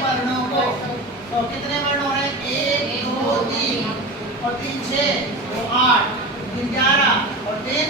वर्णों को, तो कितने वर्ण हो रहे हैं? 1 2 3 और 3 6 तो 8, 3 11 और 3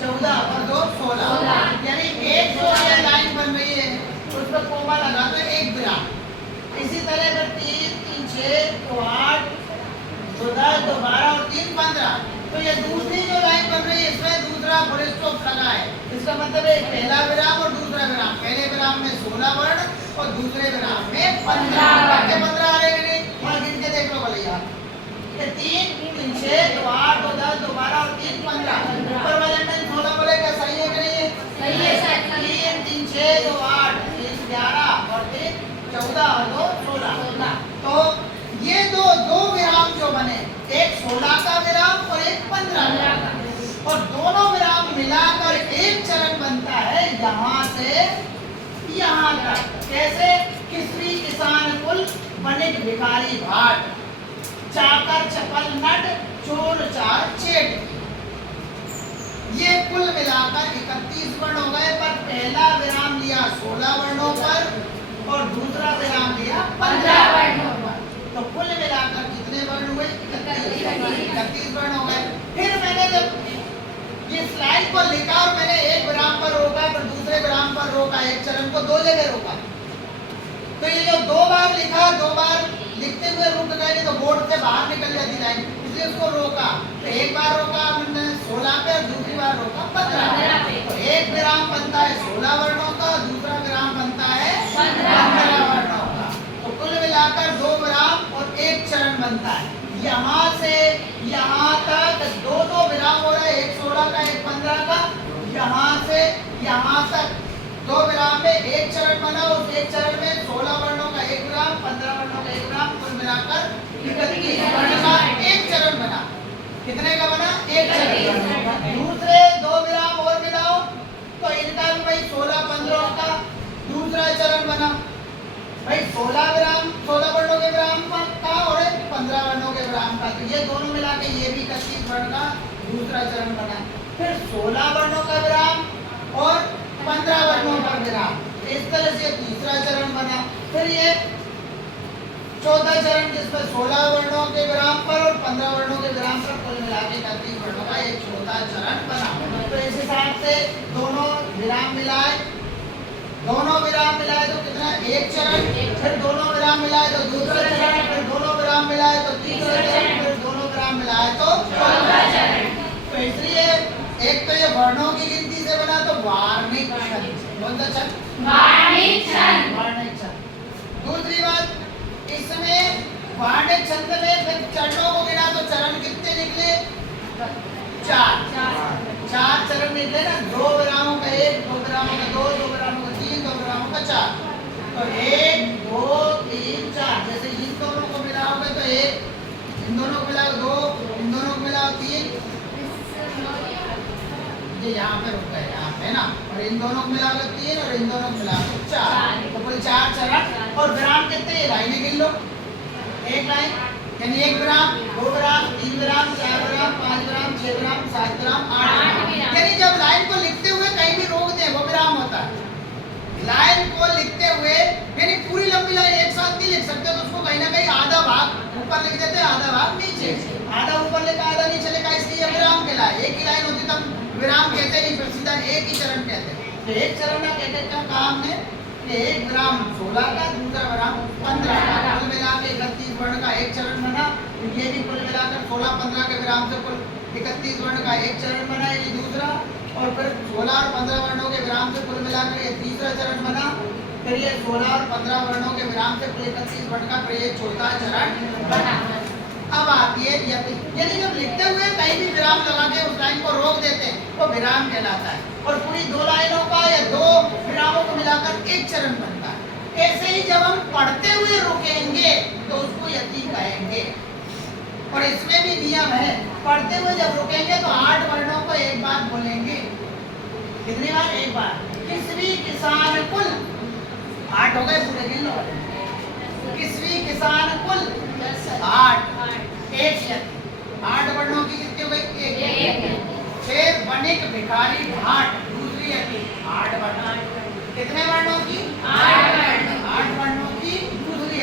14 और 2 16। यानी एक जो ये लाइन बन रही है उस पर कोमा लगा तो एक विराम। इसी तरह अगर 3 3 6 तो 8 तो 10 तो 12 और 3 15, तो ये दूसरी जो लाइन बन रही है इसमें दूसरा फुल स्टॉप लगा है। इसका मतलब है पहला विराम और दूसरा विराम। पहले विराम में 16 वर्ण और दूसरे विराम में 15। 15 आ रहे हैं, और गिन के देख लो भैया। 3 3 6 तो 8 तो 10 तो 12 और 3 15। ऊपर वाले में 16 बोलेगा, सही है कि नहीं है? सही है सर। 3 3 6 तो 8 3 11 और 3 14 और 2 16। तो ये दो विराम जो बने, एक 16 का विराम और एक 15 का, और दोनों विराम मिलाकर एक चरण बनता है यहाँ से यहाँ तक। कैसे? किसरी किसान कुल बनिक भिखारी भाट, चाकर चपल नट चोर चार चेट। ये कुल मिलाकर 31 वर्ण हो गए, पर पहला विराम लिया 16 वर्णों पर और दूसरा विराम लिया 15 वर्णों पर। तो कुल मिलाकर कितने वर्ण हुए? 31 वर्ण हो गए। फिर मैंने जब ये स्लाइड पर लिखा और मैंने एक विराम पर रोका फिर दूसरे विराम पर रोका, एक चरण को 2 जगह रोका, तो ये जो 2 बार लिखा, 2 बार लिखते हुए रुक गए तो बोर्ड से बाहर निकल जाती लाइन, इसलिए उसको रोका। तो एक बार रोका हमने 16 पे और दूसरी बार रोका 15 पे। तो एक विराम बनता है 16 वर्णों का, दूसरा विराम बनता है 15 वर्णों का। तो कुल मिलाकर 2 विराम और एक चरण बनता है। यहाँ से यहाँ तक 2 विराम हो रहे हैं, एक 16 का एक 15 का। यहाँ से यहाँ तक 2 विराम में एक चरण बना, उस एक चरण में 16 वर्णों का एक विराम, 15 वर्णों का एक विराम, कुल मिलाकर 31 वर्ण का एक चरण बना। कितने का बना? एक चरण। दूसरे 2 विराम और मिलाओ तो इनका भी भाई 16 15 का दूसरा चरण बना। भाई 16 विराम 16 वर्णों के विराम का और 15 वर्णों के विराम का, तो ये दोनों मिला के ये भी 31 वर्ण का दूसरा चरण बना। फिर 16 वर्णों का विराम और 15 वर्णों का विराम, इस तरह से तीसरा चरण बना। फिर ये चौथा चरण जिसमें 16 वर्णों के विराम पर और 15 वर्णों के विराम पर कुल मिला के 31 वर्णों का एक चौथा चरण बना। तो इस हिसाब से दोनों विराम मिलाए, दोनों विराम मिलाए तो कितना? एक चरण। फिर दोनों विराम मिलाए तो दूसरा चरण, फिर दोनों विराम मिलाए तो तीसरा चरण, फिर दोनों विराम मिलाए तो चौथा चरण। तो इसलिए एक तो ये वर्णों की गिनती से बना तो वार्णिक छंद। कौन सा छंद? वार्णिक छंद। वार्णिक छंद। दूसरी बात, इसमें वार्णिक छंद में फिर चरणों को गिना तो चरण कितने निकले? 4 चरण निकले ना। 2 विरामों का 1, 2 विरामों का 2, 2 विरामों का 3, 2 विरामों का 4। तो 1 2 3 4, जैसे इन दोनों को मिलाओगे तो 1, इन दोनों को मिलाओ 2, इन दोनों को मिलाओ 3, ये यहाँ पे रुक गए, यहाँ पे ना, और इन दोनों को मिलाओगे 3 और इन दोनों को मिलाओगे 4, तो कुल 4 चरण। और विराम कितने? लाइनें गिन लो। एक लाइन यानी 1 विराम, 2 विराम, 3 विराम, 4 विराम, 5 विराम, 6 विराम, 7 विराम, 8 विराम। यानी जब लाइन को लिखते हुए कहीं भी रोक दें वो विराम होता है। लाइन को लिखते हुए यानी पूरी लंबी लाइन एक साथ नहीं लिख सकते, तो उसको कहीं ना कहीं आधा भाग ऊपर लिख देते हैं, आधा भाग नीचे, आधा ऊपर लिखा आधा नीचे लिखा, इसलिए विराम कहलाए। एक ही लाइन होती तब विराम कहते नहीं, फिर सीधा एक ही चरण कहते हैं। तो एक चरण का कहते क्या काम है? एक विराम 16 का, दूसरा विराम 15 का, कुल मिला के 31 वर्ण का एक चरण बना। ये भी कुल मिलाकर 16 15 के विराम से कुल 31 वर्ण का एक चरण बना, ये दूसरा। और फिर 16 और 15 वर्णों के विराम से कुल मिलाकर ये तीसरा चरण बना। फिर ये 16 और 15 वर्णों के विराम से कुल 31 वर्ण का फिर ये चौथा चरण बना। अब आती है यानी जब लिखते हुए कहीं भी विराम लगा के उस लाइन को रोक देते हैं तो विराम कहलाता है, और पूरी 2 लाइनों का या 2 विरामों को मिलाकर एक चरण बनता है। ऐसे ही जब हम पढ़ते हुए रुकेंगे तो उसको यति कहेंगे। और इसमें भी नियम है, पढ़ते हुए जब रुकेंगे तो 8 वर्णों को एक बार बोलेंगे। कितनी बार? एक बार। किसवी किसान कुल, 8 हो गए पूरे, गिन लो। किसवी किसान कुल 8, एक शब्द 8 वर्णों की कितनी हो गई? एक। फिर बनिक भिखारी भाट, दूसरी यति 8 वर्ण। कितने वर्णों की? 8 वर्ण। 8 वर्णों की दूसरी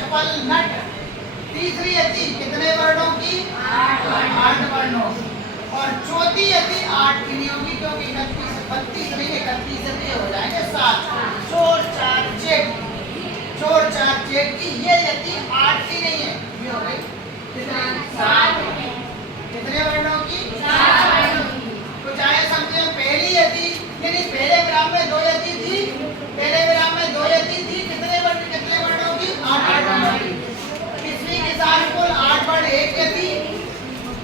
चप्पल नट। तीसरी यति कितने वर्णों की? 8 वर्णों की। और चौथी यति 8 की नहीं होगी क्योंकि 32 नहीं 31 से हो जाएंगे 7। चोर चार चेट, चोर चार चेट की ये यति 8 की नहीं है, ये हो गई 7। कितने वर्णों की? 7 वर्णों की। तो चाहे समझे पहली यति यानी पहले विराम में 2 यति थी, पहले विराम में 2 यति थी, कितने वर्णों की? 8 वर्णों की। इसमें के साथ कुल 8 वर्ण एक यति,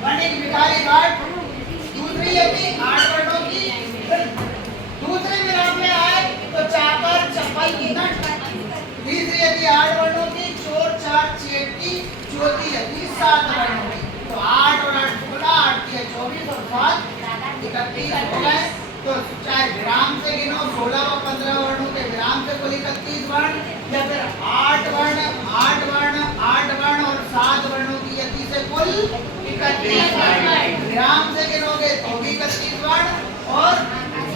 वर्णिक विकारी घाट। दूसरी यति 8 वर्णों की। दूसरे विराम में आए तो चाकर चप्पल की नट। तीसरी यति 8 वर्णों की, चोर चार चेट की। चौथी यति 7 वर्णों की। तो 8 और 8 16, 8 की 24 और 7 31 हो गए। तो चाहे विराम से गिनो 16 व 15 वर्णों के विराम से कुल 31 वर्ण, या फिर 8 वर्ण 8 वर्ण 8 वर्ण और 7 वर्णों की यति से कुल 31 वर्ण। विराम से गिनोगे तो भी 31 वर्ण और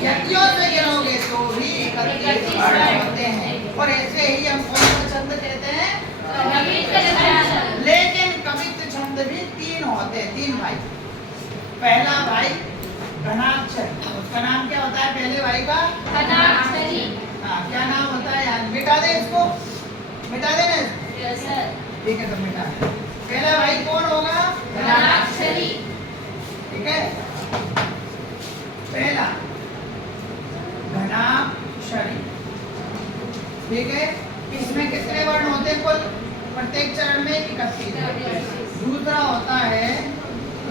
यतियों से गिनोगे तो भी 31 वर्ण होते हैं। और ऐसे ही हम कौन सा छंद कहते हैं? लेकिन कवित्व छंद भी 3 होते हैं, 3 भाई। पहला भाई घनाक्षर, उसका नाम क्या होता है पहले भाई का? घनाक्षरी। हाँ, क्या नाम होता है यार? मिटा दे इसको, मिटा देना इसको। Yes sir. ठीक है, तो मिटा दे। पहला भाई कौन होगा? घनाक्षरी। ठीक है, पहला घनाक्षरी। ठीक है, इसमें कितने वर्ण होते हैं कुल? प्रत्येक चरण में 31। दूसरा होता है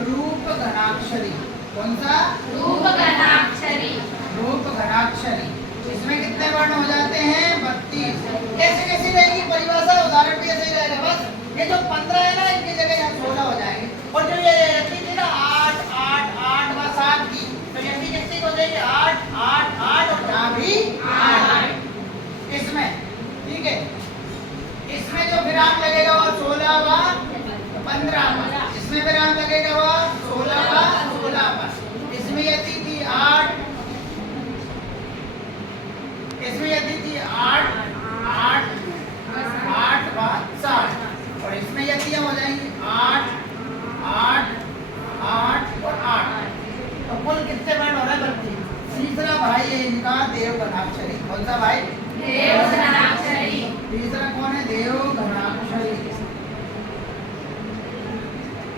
रूप घनाक्षरी। कौन सा? रूप घनाक्षरी। रूप घनाक्षरी, इसमें कितने वर्ण हो जाते हैं? 32। कैसे कैसी रहेगी परिभाषा? उदाहरण भी ऐसे ही रहेगा। बस ये जो 15 है ना, इनकी जगह यहाँ 16 हो जाएंगे। और जो ये यति थी ना 8 8 8 व 7 की, तो यति कितनी हो जाएगी? 8 8 8 और यहाँ भी 8। इसमें ठीक है, इसमें जो विराम लगेगा वो 16 व 15। इसमें विराम लगेगा वो 16 व 16। इसमें यति थी 8, इसमें यति थी 8 8 8 व 7। और इसमें यतियां हो जाएंगी 8 8 8 और 8। तो कुल कितने वर्ण हो रहे हैं? 32। तीसरा भाई है इनका देव घनाक्षरी। कौन सा भाई? देव घनाक्षरी। तीसरा कौन है? देव घनाक्षरी।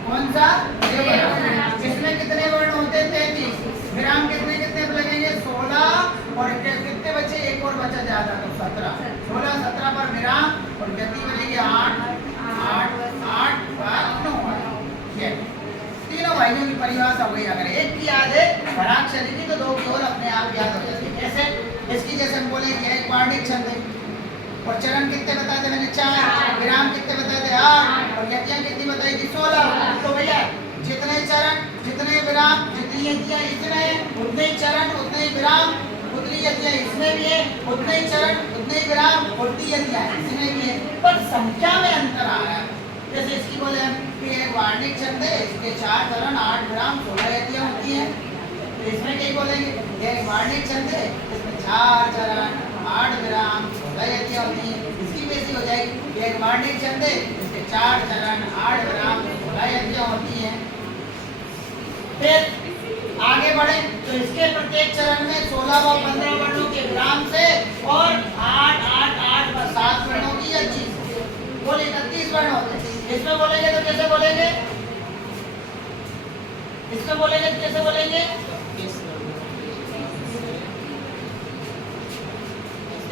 कौन सा? देव घनाक्षरी। इसमें कितने वर्ण होते हैं? 33। विराम कितने कितने लगेंगे? 16 और कितने बचे? एक और बचा ज्यादा तो 17। 16 17 पर विराम और यति बनेगी 8 8 8 9। ये तीनों भाइयों की परिभाषा हो गई। अगर एक की याद है घनाक्षरी की तो 2 की और अपने आप याद हो जाती है। कैसे? इसकी जैसे हम बोले कि एक वार्णिक छंद है और चरण कितने बताए थे मैंने? 4। विराम कितने बताए थे? 8। और यतियां कितनी बताई थी? 16। तो भैया जितने चरण जितने विराम जितनी यतियां इसमें, उतने ही चरण उतने ही विराम, उतनी यतियां इसमें भी है, उतने ही चरण उतने ही विराम, उतनी यतियां इसमें भी है, पर संख्या में अंतर आ रहा है। जैसे इसकी बोले हम कि एक वार्णिक छंद है, इसके 4 चरण 8 विराम 16 यतियां होती हैं। तो इसमें क्या बोलेंगे? ये वार्णिक छंद है, इसमें 4 चरण 8 विराम 16 यतियां होती हैं। इसकी वैसी हो जाएगी। ये एक वार्णिक छंद है, इसके 4 चरण 8 विराम 16 यतियां होती हैं। फिर आगे बढ़े तो इसके प्रत्येक चरण में 16 व 15 वर्णों के विराम से और 8 8 8 व 7 वर्णों की यति से कुल 31 वर्ण होते हैं। इसमें बोलेंगे तो कैसे बोलेंगे? इसमें बोलेंगे तो कैसे बोलेंगे?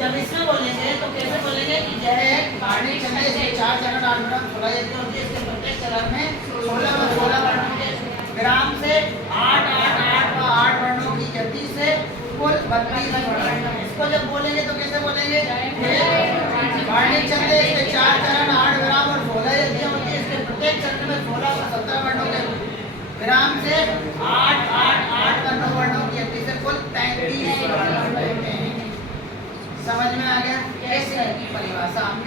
जब इसमें बोलेंगे तो कैसे बोलेंगे कि यह एक वार्णिक छंद है, इसके 4 चरण 8 विराम 16 यति होती है। इसके प्रत्येक चरण में 16 व 16 वर्णों के विराम से 8 8 8 व 8 वर्णों की यति से कुल 32 वर्ण। इसको जब बोलेंगे तो कैसे बोलेंगे? वार्णिक छंद है, इसके 4 चरण 8 विराम और 16 यतियां होती है। इसके प्रत्येक चरण में 16 व 17 वर्णों के विराम से 8 8 8 व 9 वर्णों की यति से कुल 33 वर्ण होते हैं। समझ में आ गया? कैसे परिभाषा हम